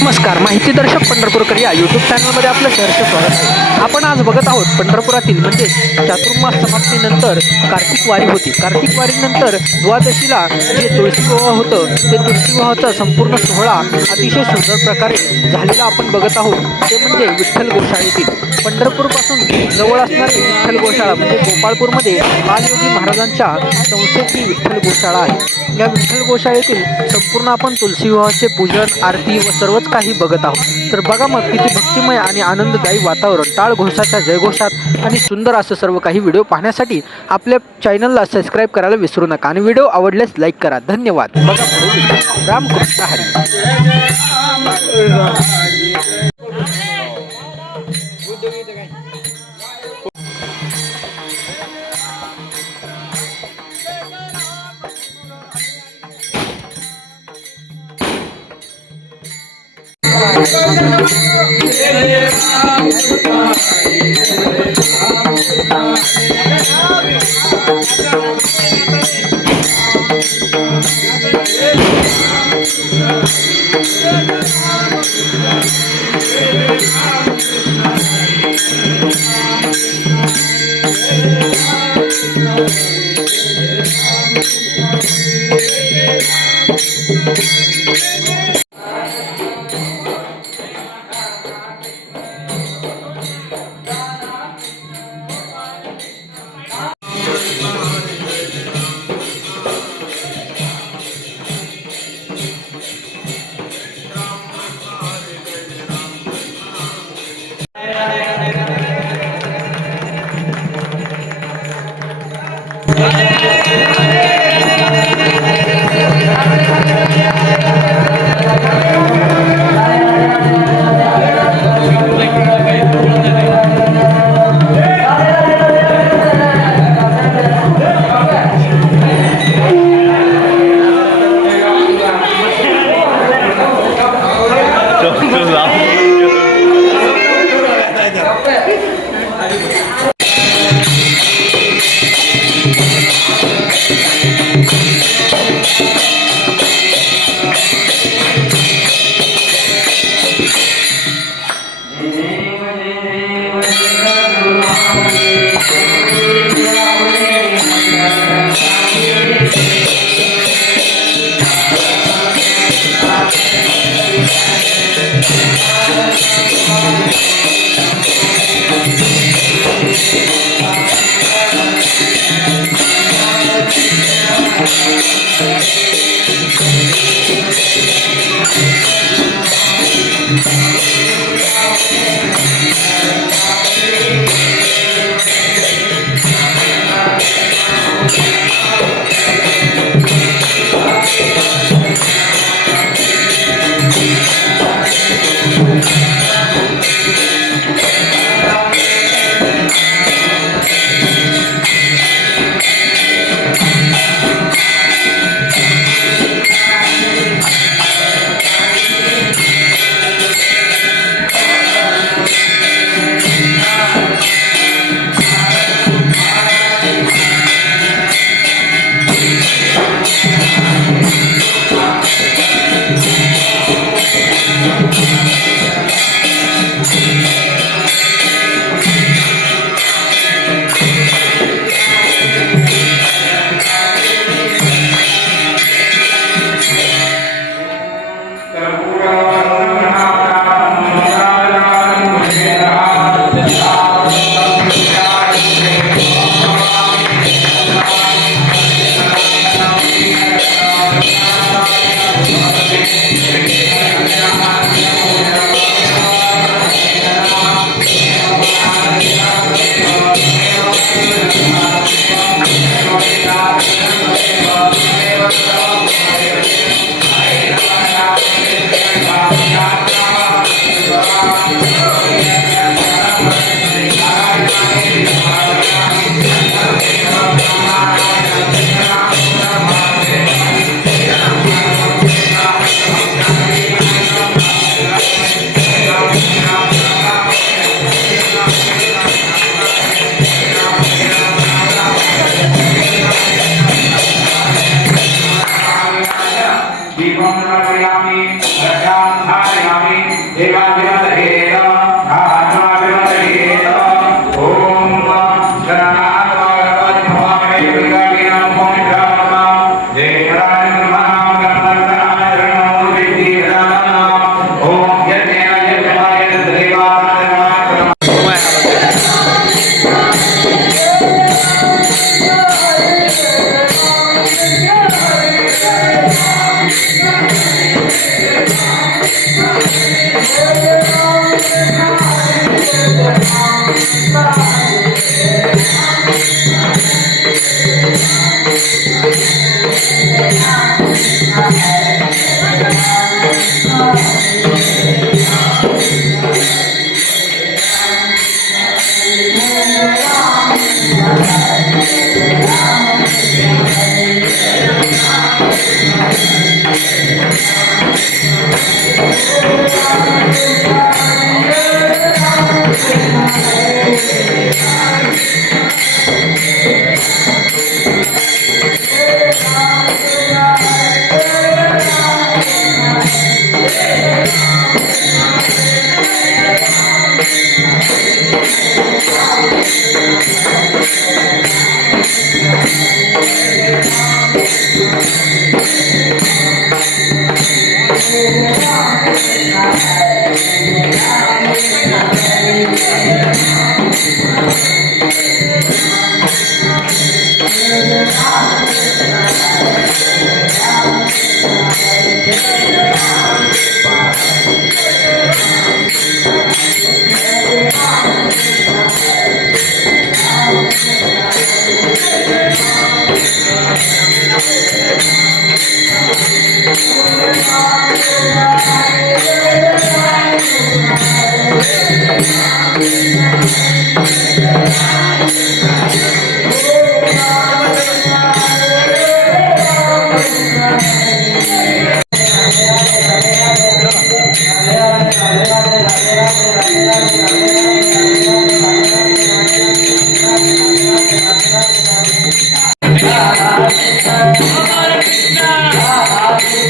नमस्कार माहिती दर्शक पंढरपूरकर या यूट्यूब चॅनलमध्ये आपलं सहर्ष स्वागत आहे. आपण आज बघत आहोत पंढरपुरातील म्हणजे चातुर्मास समाप्तीनंतर कार्तिक वारी होती. कार्तिक वारीनंतर द्वादशीला जे तुळशी विवाह होतं ते तुळशी विवाहाचा संपूर्ण सोहळा अतिशय सुंदर प्रकारे झालेला आपण बघत आहोत. ते म्हणजे विठ्ठल गोशाळेतील. पंढरपूरपासून जवळ असणारी विठ्ठल गोशाळा म्हणजे गोपाळपूरमध्ये बालयोगी महाराजांच्या संस्थेची विठ्ठल गोशाळा आहे. या विठ्ठल गोशाळेतील संपूर्ण आपण तुलसी विवाहाचे पूजन आरती व सर्वच काही बघत आहोत. तर बघा मग किती भक्तिमय आणि आनंददायी वातावरण टाळ घोषाच्या जयघोषात आणि सुंदर असं सर्व काही व्हिडिओ पाहण्यासाठी आपल्या चॅनलला सबस्क्राईब करायला विसरू नका आणि व्हिडिओ आवडल्यास लाईक करा. धन्यवाद. बघा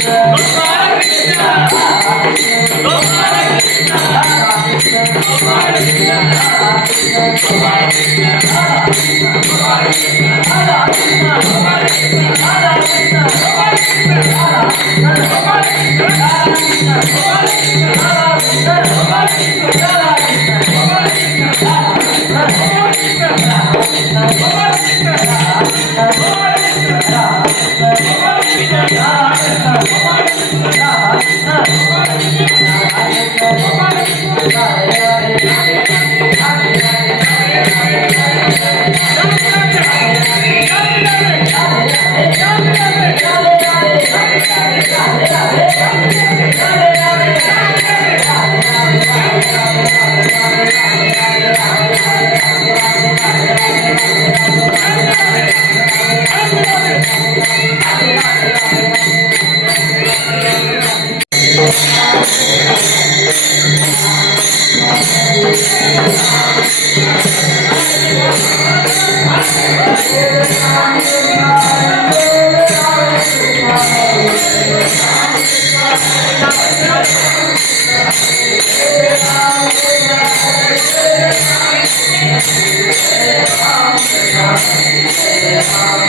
पुढे व्हिडिओ. रामकृष्ण हरी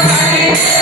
Hare